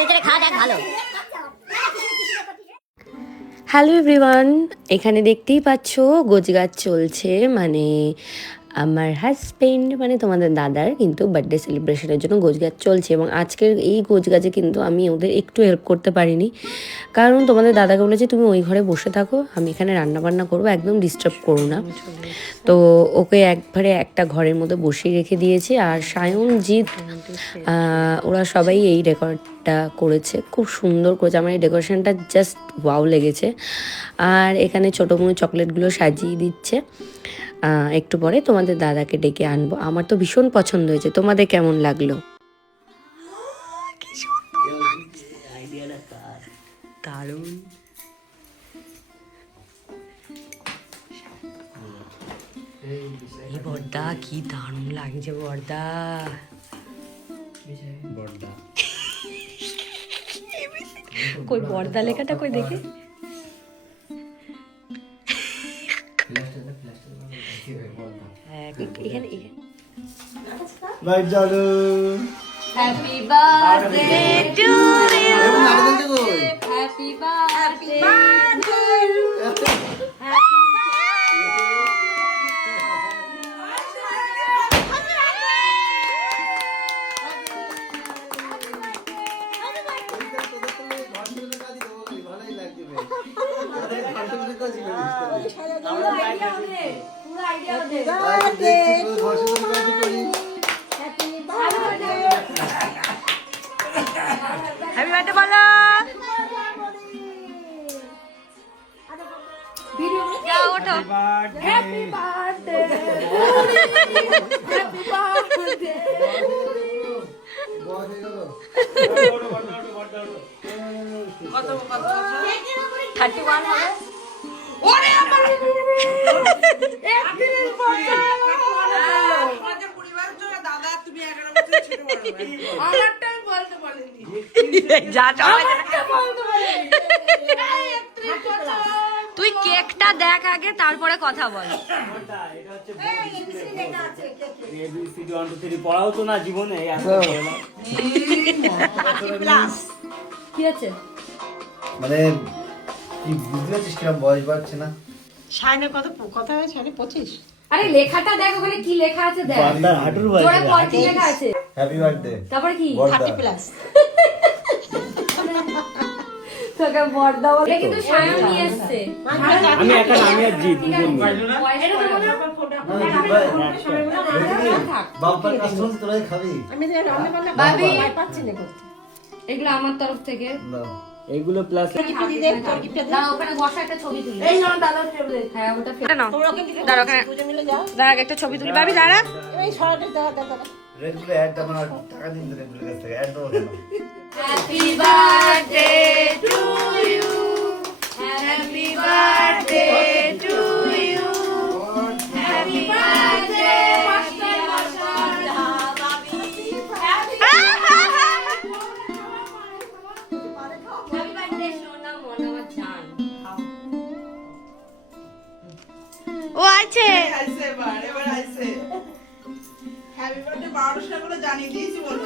চরিত্রে খাওয়া দেখ ভালো। হ্যালো এভরিওয়ান, এখানে দেখতেই পাচ্ছ গোছগাছ চলছে, মানে আমার হাজবেন্ড মানে তোমাদের দাদার কিন্তু বার্থডে সেলিব্রেশনের জন্য গোছগাছ চলছে। এবং আজকের এই গোছগাছে কিন্তু আমি ওদের একটু হেল্প করতে পারিনি, কারণ তোমাদের দাদাকে বলেছে তুমি ওই ঘরে বসে থাকো, আমি এখানে রান্নাবান্না করবো, একদম ডিস্টার্ব করো না। তো ওকে একবারে একটা ঘরের মধ্যে বসিয়ে রেখে দিয়েছি। আর সায়ন, জিৎ, ওরা সবাই এই ডেকোরেটটা করেছে, খুব সুন্দর করেছে। আমার এই ডেকোরেশনটা জাস্ট ওয়াও লেগেছে। আর এখানে ছোটো কোনো চকলেটগুলো সাজিয়ে দিচ্ছে। একটু পরে তোমাদের দাদাকে ডেকে আনবো। আমার তো ভীষণ পছন্দ হয়েছে, তোমাদের কেমন লাগলো? দারুণ। এই বড়দা কি দারুণ লাগছে বড়দা। কই বড়দা লেখাটা কই দেখি। এখানে লাইট জ্বালো। Happy birthday to you, happy birthday to you. Happy birthday বলো। যাও ওঠো। Happy birthday, happy birthday. 31 হবে। ওরে আমার একদিনের পয়সা আমাদের পরিবারের জন্য দাদা তুমি 11 বছর ছোট বড় আমারটাই বলতে বলেনি যা বলতে বলেনি। তুই কেকটা দেখ আগে, তারপরে কথা বল। এটা হচ্ছে ABCD 1 2 3 পড়াও তো না জীবনে, কি আছে মানে কি বুঝতে পারছিস কিরম বয়স বাড়ছে না? সায়নের কথা হয় 25। আরে লেখাটা দেখ, ওখানে কি লেখা আছে দেখ। বান্দার হাঁটুর বয়স। জোরে পড়, কি লেখা আছে? Happy birthday. তারপরে কি? 30+। তোকে বড়দা বলে। এটা কিন্তু সায়ন নিয়ে এসেছে। আমি একা, আমি আর জিৎ দুজন মিলে। বাম্পার কাস্টমার তোরাই খাবি। আমি রান্না বান্না বাবি পাচ্ছি না করতে। এগুলো আমার তরফ থেকে। না এইগুলো প্লাস দাঁড়া, ওখানে বসা একটা ছবি তুলি। এই নাও দাদা টেবিলে। হ্যাঁ ওটা ফেলে নাও। দাঁড়া ওখানে দুজন মিলে যাও। দাঁড়া একটা ছবি তুলি। বাবি দাঁড়া। এই সরাতে দাদা। রেগুলার অ্যাড টা মানে টাকা দিন রেগুলার কাছ থেকে অ্যাড দেবো কেন? Happy birthday to you, happy birthday to you, happy birthday ও আছে।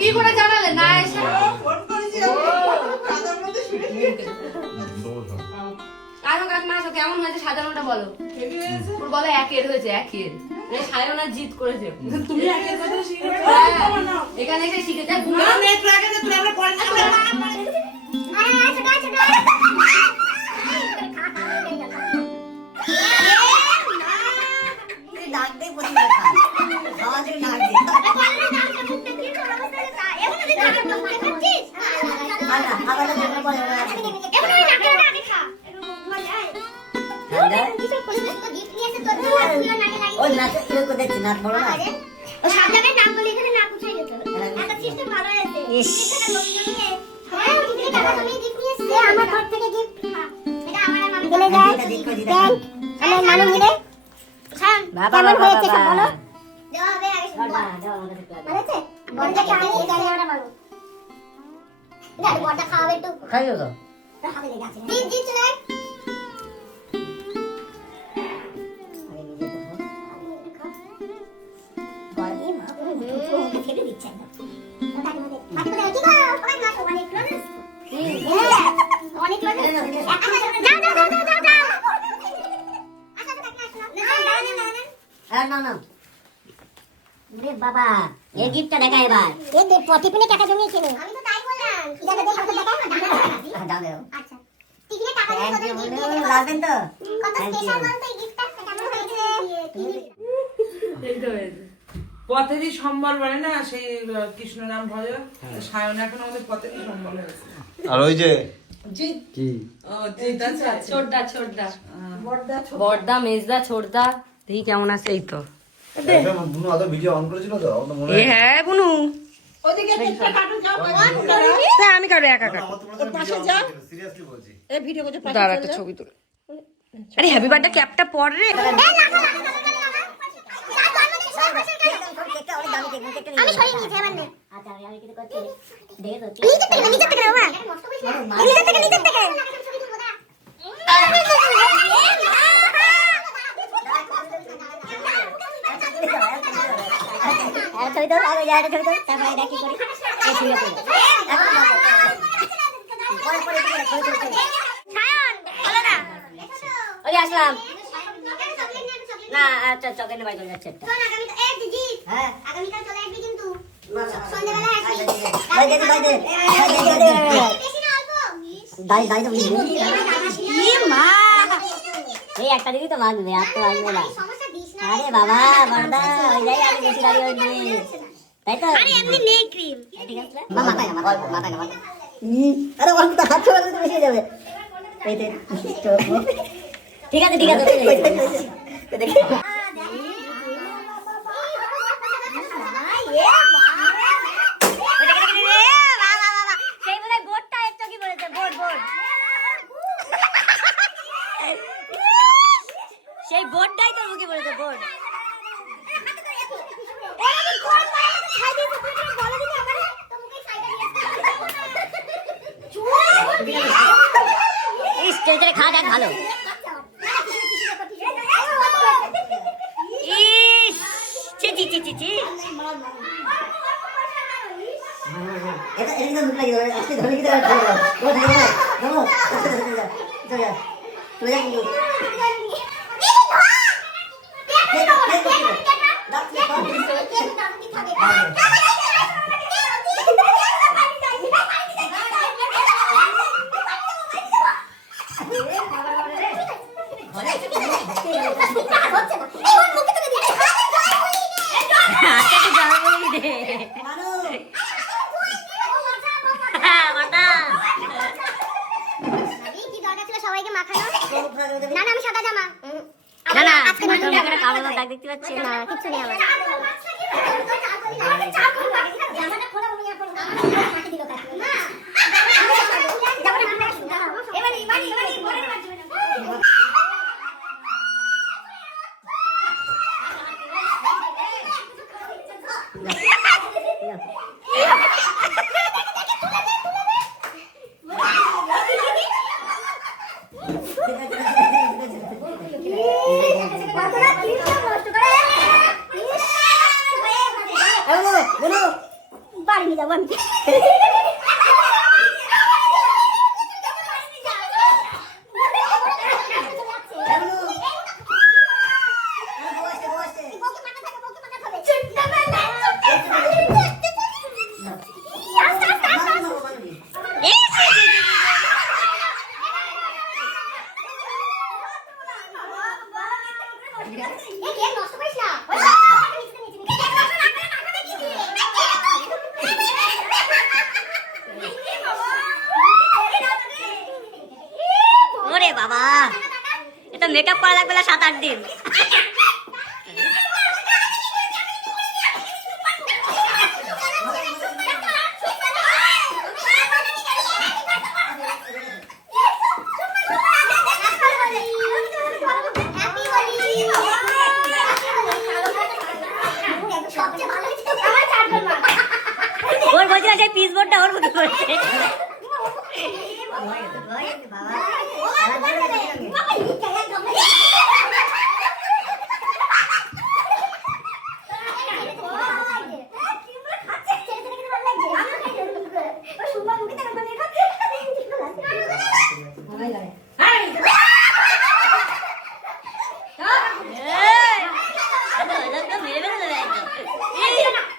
কি করে জানালে না এসে? আরো কাজ না কেমন হয়েছে সাজানোটা বলো। ওর বলে একের হয়েছে, একের। সায়ন আর জিত করেছে। তুমি একের কথা শিখেছো? এখানে এসে শিখেছে। খাইও তো। ফেলে দিচ্ছে একদম। বাবা এই গিফটটা দেখা এবার এই দে টিফিনে টাকা জমিয়েছে নে আমি তো তাই বললাম দাদা দে হাতে দেখা না দাও দাও আচ্ছা টিফিনে টাকা দিয়ে তোদের গিফট দিয়ে দেব লাগবেন তো কত স্পেশাল বলতো এই গিফটটা কেমন হয়েছে পথেরই সম্বল বলে না সেই কৃষ্ণ নাম ভজ সায়ন এখন আমাদের পথেরই সম্বল হয়েছে আর ওই যে জিৎ কি ও জিৎ আছে ছোটদা বড়দা মেজদা ছোটদা দেখি কেমন আছে এই তো বুনু আদৌ ভিডিও অন করেছিল তো আমার তো মনে হয় হ্যাঁ বুনু ওদিকে কেকটা কাটুন যাও না আমি কারো একা কাটো আমার তো মনে হয় পাশে ভিডিও যা। সিরিয়াসলি বলছি এই ভিডিও করতে পারছিস দাঁড়া একটা ছবি তুলে আরে হ্যাপি বার্থডে ক্যাপটা পর রে আমি সরিয়ে নিয়েছি এবার নে আচ্ছা আমি কিছু করছি দেখে তো নিজে থেকে বাবা নিজে থেকে ছবি তো আগে যাই ছবি তো তারপরে এটা কি করি এই ছবি করি পরে পরে সায়ন বলো না ওই আসলাম না আচ্ছা চকেট বাই করে যাচ্ছে শোন আগামী এই দিদি হ্যাঁ আগামীকাল চলে আসবি কিন্তু সন্ধ্যাবেলা আসবি বাই দে বাই দে বেশি না অল্প দাই দাই তো ই মা এই একটা দিবি তো মাগবে আর তো আসবে না সমস্যা দিস না আরে বাবা বড়দা ওই যাই আমি বেশি দাঁড়িয়ে উঠবে তাই তো আরে এমনি নেই ক্রিম ঠিক আছে মাথায় না মাথায় না আরে অল্প তো হাত ছোড়া তো বেশি যাবে এই তো ঠিক আছে দেখি সেই বোধহয় বোর্ডটা একটু কি বলেছে বোর্ড সেই বোর্ডটাই তোর মুখে বলেছে বোর্ড ইস চেয়ে খাওয়া যাক ভালো ইস চি চি চি চি চি এটা এদিকে মুখ লাগিয়ে দাও আজকে ধরে কি দাও ও ধরে দাও চলে যা কি দরকার ছিল সবাইকে মাখানো না না আমি সাদা জামা না না আজকে নতুন কালো দাগ দেখতে পাচ্ছি না কিছু নেই আমার জামাটা খোলা বলে আপন মাটি দিল কাছে না এবারে পরে বাড়ি নিয়ে যাবো আমি ওরে বাবা এটা মেকআপ করা লাগবে না 7-8 দিন ওর বলছিল যে পিস বোর্ডটা ওর মুখে পড়ছে মেরে ফেলে দেবে একদম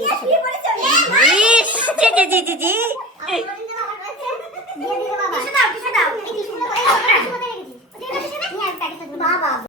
ইস, জি, জি, জি, জি, জি। দিয়ে দিল বাবা।